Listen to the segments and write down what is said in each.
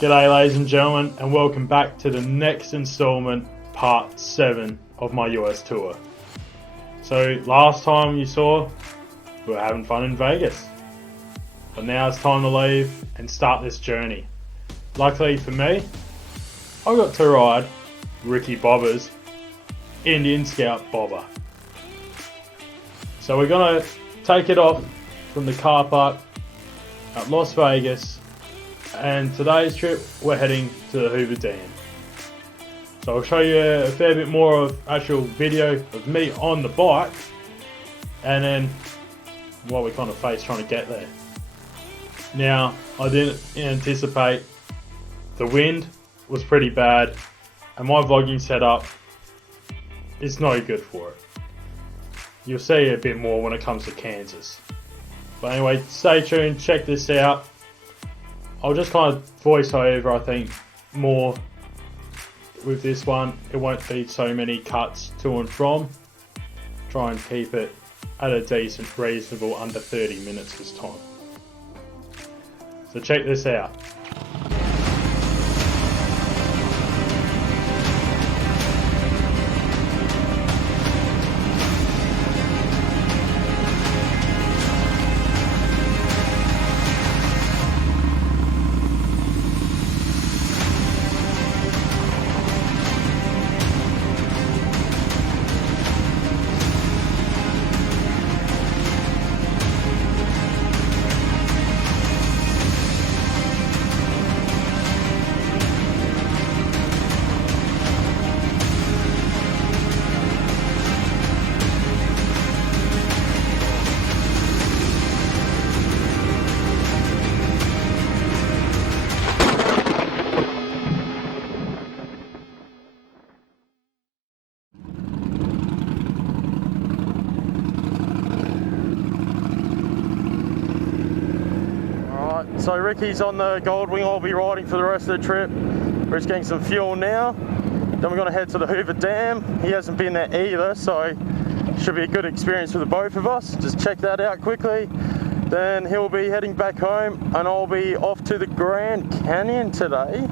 G'day ladies and gentlemen, and welcome back to the next installment, part 7 of my US tour. So last time you saw, we were having fun in Vegas. But now it's time to leave and start this journey. Luckily for me, I got to ride Ricky Bobber's Indian Scout Bobber. So we're going to take it off from the car park at Las Vegas, and today's trip we're heading to the Hoover Dam. So I'll show you a fair bit more of actual video of me on the bike and then what we kind of face trying to get there. Now, I didn't anticipate the wind was pretty bad and my vlogging setup is no good for it. You'll see a bit more when it comes to Kansas. But anyway, stay tuned, check this out. I'll just kind of voice over, I think, more with this one. It won't be so many cuts to and from. Try and keep it at a decent, reasonable, under 30 minutes this time. So check this out. So Ricky's on the Goldwing. I'll be riding for the rest of the trip. We're just getting some fuel now. Then we're going to head to the Hoover Dam. He hasn't been there either, so should be a good experience for the both of us. Just check that out quickly. Then he'll be heading back home and I'll be off to the Grand Canyon today.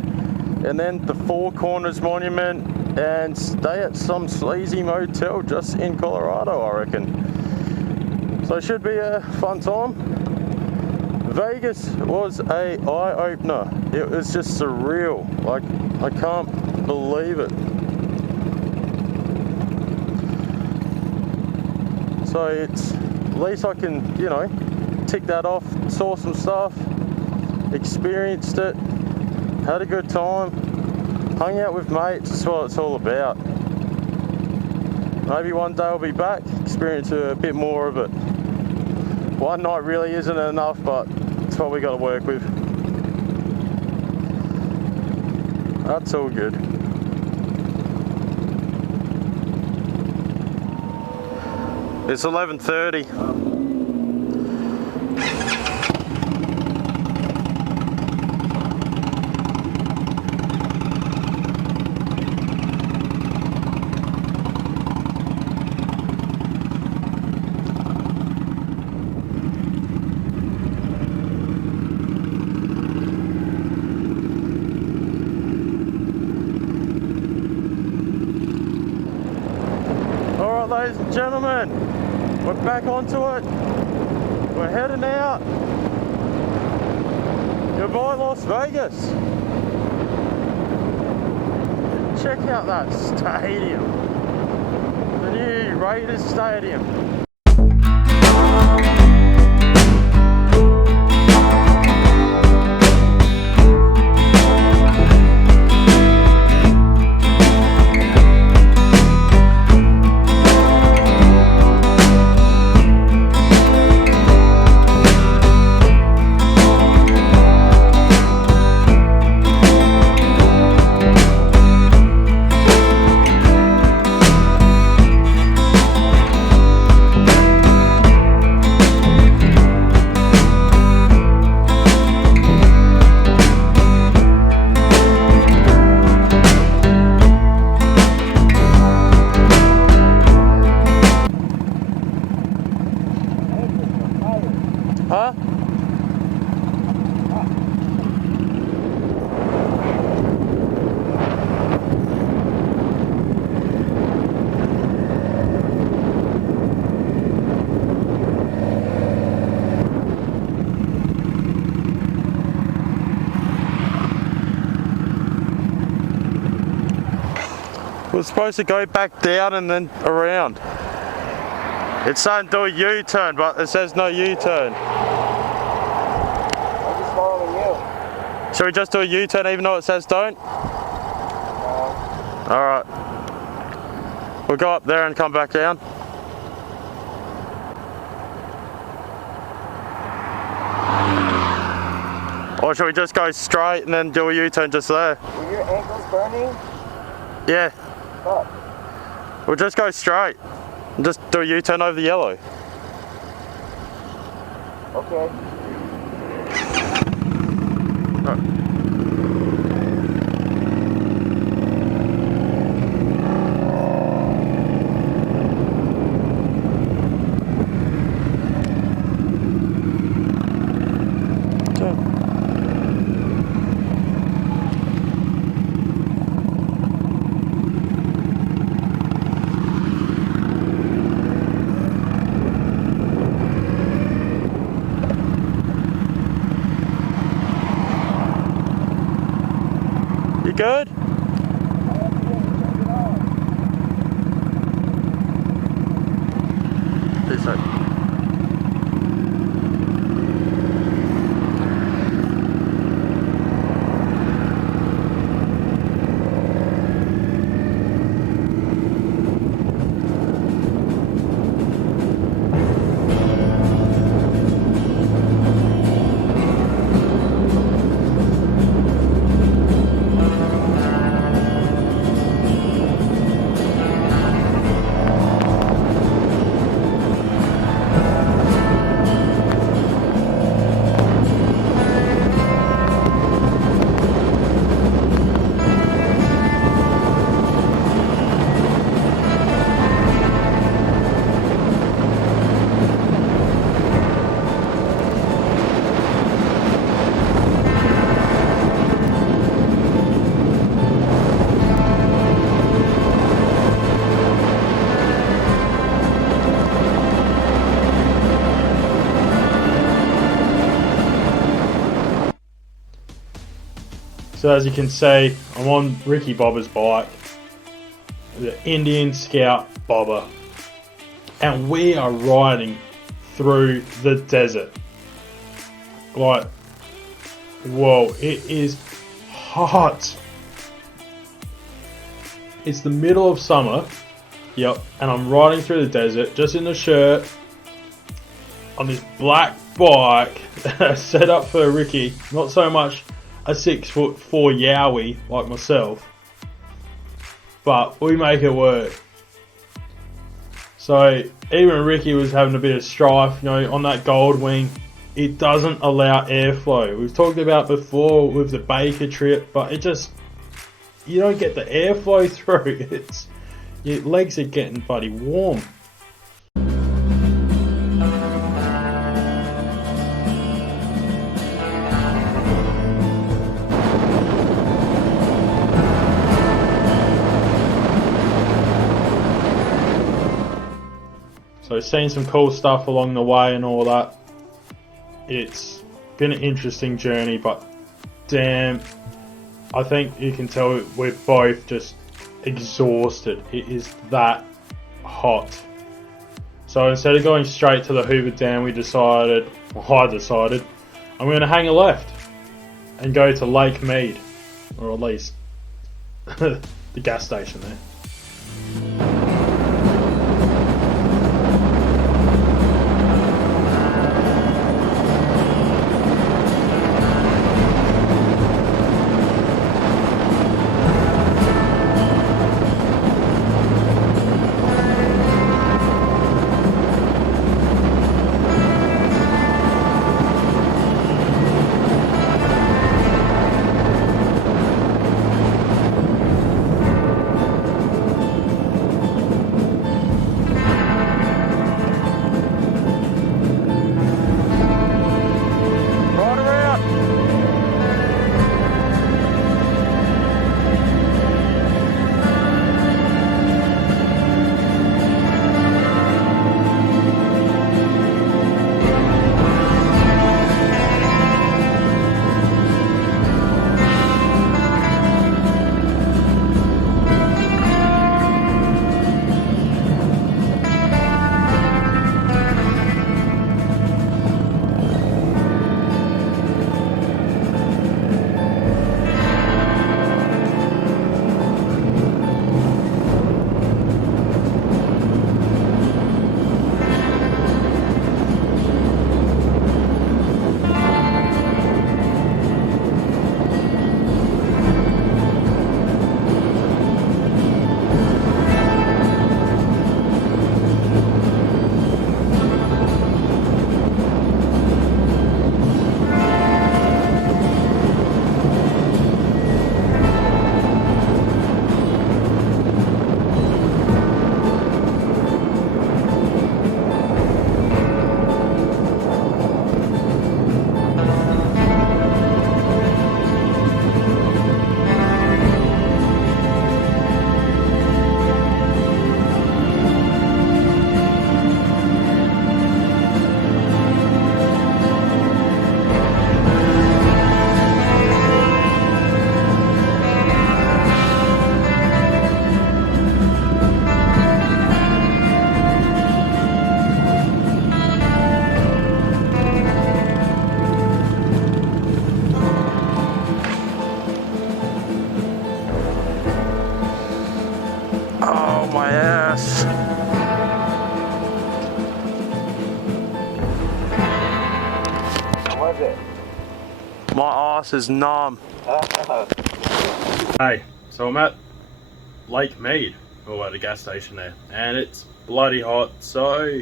And then the Four Corners Monument and stay at some sleazy motel just in Colorado, I reckon. So it should be a fun time. Vegas was a eye-opener. It was just surreal. Like, I can't believe it. So it's, at least I can, you know, tick that off, saw some stuff, experienced it, had a good time, hung out with mates. That's what it's all about. Maybe one day I'll be back, experience a bit more of it. One night really isn't enough, but it's what we got to work with. That's all good. It's 11:30. Ladies and gentlemen, we're back onto it. We're heading out. Goodbye, Las Vegas. Check out that stadium. The new Raiders Stadium. We're supposed to go back down and then around. It's saying do a U-turn, but it says no U-turn. I'm just following you. Should we just do a U-turn even though it says don't? No. Alright. We'll go up there and come back down. Or should we just go straight and then do a U-turn just there? Were your ankles burning? Yeah. Fuck. We'll just go straight and just do a U-turn over the yellow. Okay. You good? This side. So as you can see, I'm on Ricky Bobber's bike, the Indian Scout Bobber, and we are riding through the desert. Like, whoa, it is hot. It's the middle of summer, yep, and I'm riding through the desert just in the shirt on this black bike set up for Ricky, not so much a 6'4" yowie like myself, but we make it work. So even Ricky was having a bit of strife, you know, on that gold wing. It doesn't allow airflow. We've talked about before with the Baker trip, but it just, you don't get the airflow through. It's, your legs are getting bloody warm. So seeing some cool stuff along the way and all that. It's been an interesting journey, but damn, I think you can tell we're both just exhausted. It is that hot. So instead of going straight to the Hoover Dam, I decided, I'm going to hang a left and go to Lake Mead, or at least the gas station there. ass is numb. Hey, so I'm at Lake Mead, or at a gas station there, and it's bloody hot, so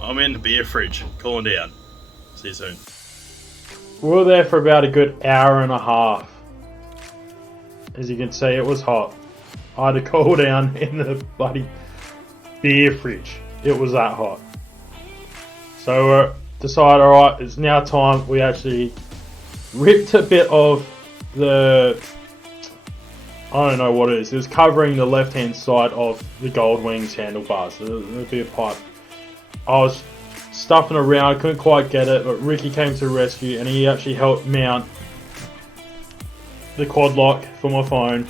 I'm in the beer fridge, cooling down. See you soon. We were there for about a good hour and a half. As you can see, it was hot. I had to cool down in the bloody beer fridge. It was that hot. So decided, alright, it's now time. We actually ripped a bit of the, I don't know what it is. It was covering the left hand side of the Gold Wings handlebars. The beer pipe. I was stuffing around, couldn't quite get it, but Ricky came to the rescue and he actually helped mount the quad lock for my phone.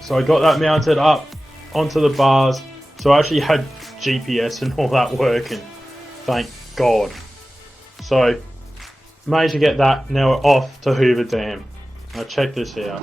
So I got that mounted up onto the bars. So I actually had GPS and all that working. Thank God. So managed to get that. Now we're off to Hoover Dam. Now check this out.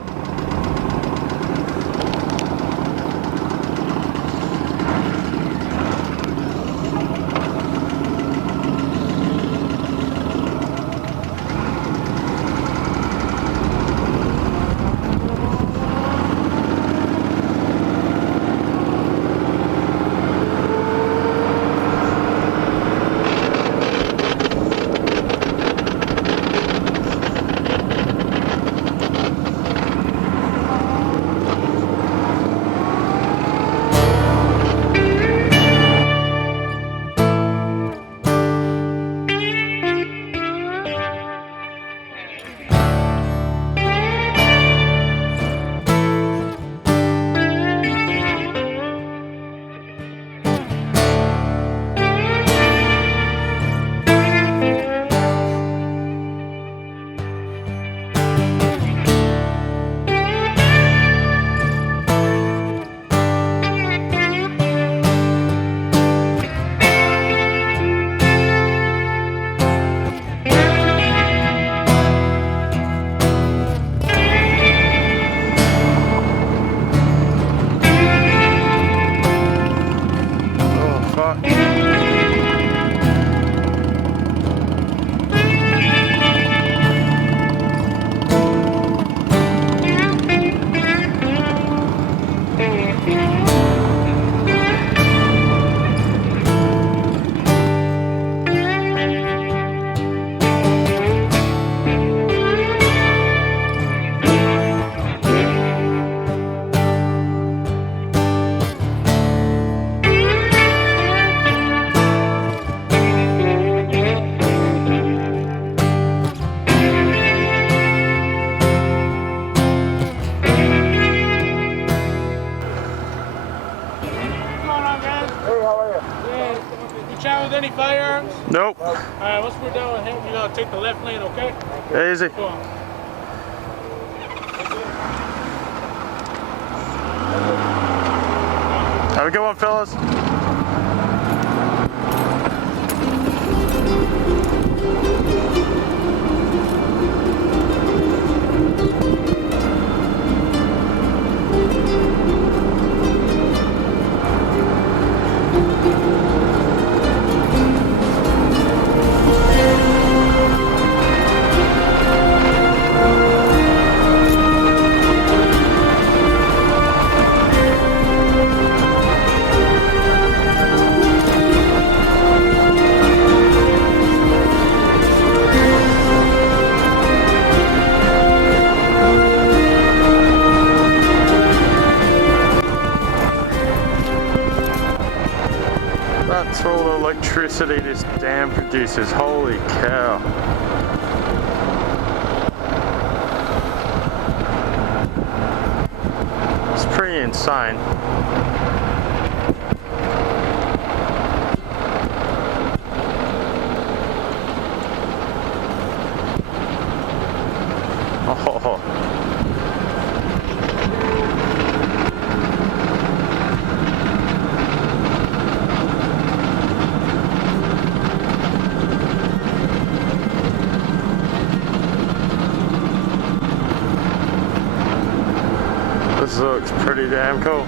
Any firearms? Nope. Alright, once we're done with him, you're gonna take the left lane, okay? Easy. Go on. Have a good one, fellas. That's all the electricity this dam produces. Holy cow. It's pretty insane. Oh. This looks pretty damn cool.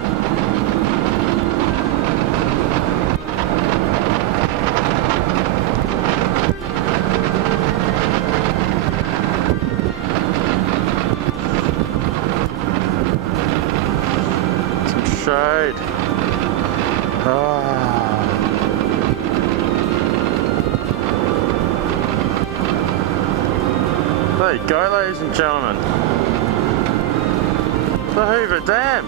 shade. Ah. There you go, ladies and gentlemen. The Hoover Dam.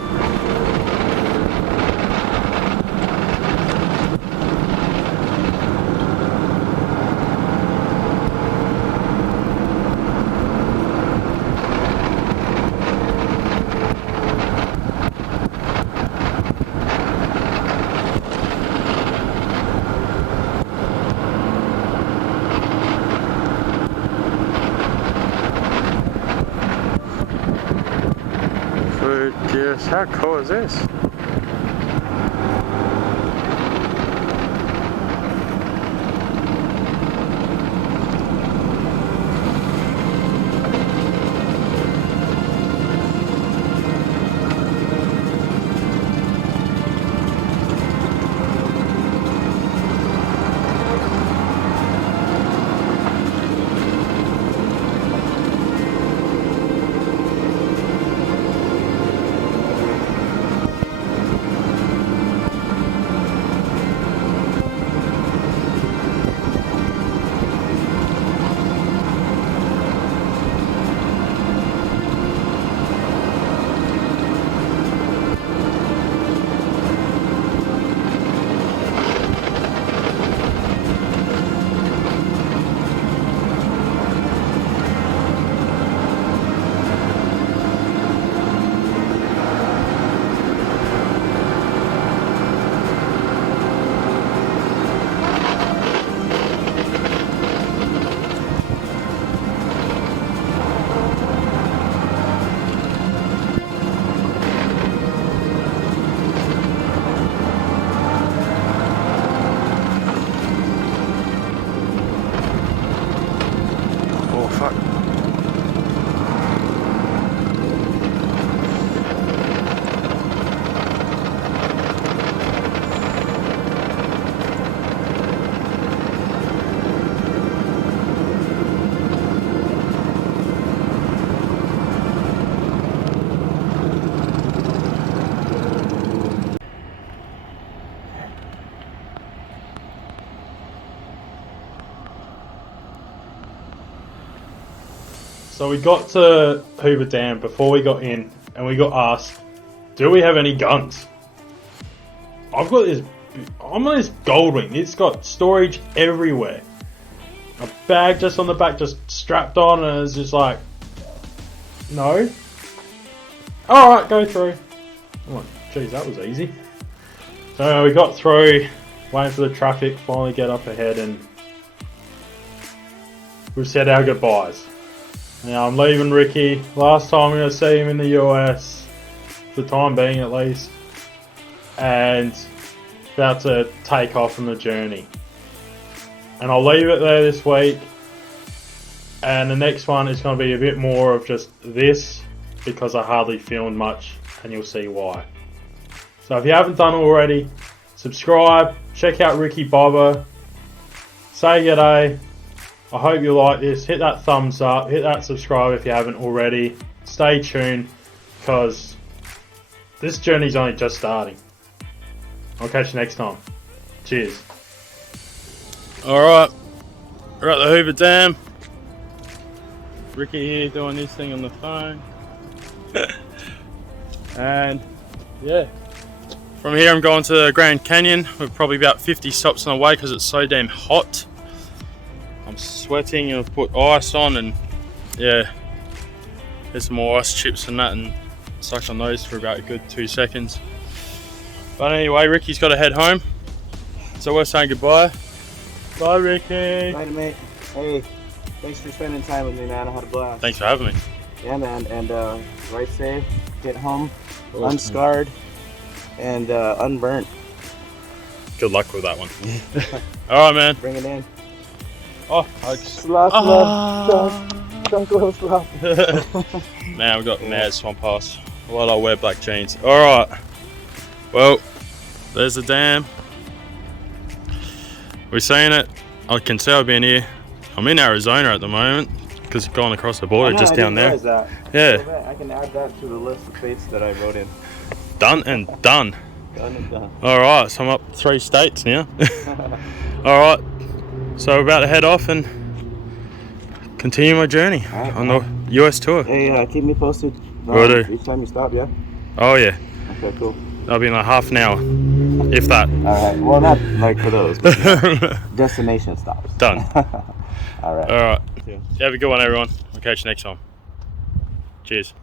Food, gifts, how cool is this? Oh fuck. So we got to Hoover Dam before we got in, and we got asked, do we have any guns? I'm on this Goldwing. It's got storage everywhere. A bag just on the back, just strapped on, and it's just like, no. Alright, go through. I'm like, geez, that was easy. So we got through, waiting for the traffic, finally get up ahead, and we've said our goodbyes. Now I'm leaving Ricky. Last time I'm going to see him in the US, for the time being at least, and about to take off on the journey. And I'll leave it there this week, and the next one is going to be a bit more of just this, because I hardly filmed much, and you'll see why. So if you haven't done already, subscribe, check out Ricky Bobber, say g'day. I hope you like this. Hit that thumbs up, hit that subscribe if you haven't already. Stay tuned, because this journey's only just starting. I'll catch you next time. Cheers. Alright, we're at the Hoover Dam. Ricky here doing this thing on the phone. And yeah, from here I'm going to the Grand Canyon. We're probably about 50 stops on the way because it's so damn hot. I'm sweating and I've put ice on, and yeah, there's some more ice chips and that, and suck on those for about a good 2 seconds. But anyway, Ricky's got to head home, so we're saying goodbye. Bye, Ricky. Bye, mate. Hey, thanks for spending time with me, man. I had a blast. Thanks for having me. Yeah, man. And ride safe, get home, Awesome. unscarred, and unburnt. Good luck with that one. Alright, man. Bring it in. Oh, hugs. Lots of love. Don't go slow. Man, we got mad swamp ass. While I wear black jeans. Alright. Well, there's the dam. We're seeing it. I can see I've been here. I'm in Arizona at the moment because I've gone across the border just down there. That. Yeah. I can add that to the list of states that I wrote in. done and done. Done and done. All right, so I'm up 3 states now. All right, so we're about to head off and continue my journey Alright, on the US tour. Hey, keep me posted. Will do. Each time you stop, yeah? Oh yeah, Okay, cool. that'll be in like half an hour, if that. Alright, well, not like for those, but destination stops. Done. Alright. All right. Yeah. Have a good one, everyone. I'll catch you next time. Cheers.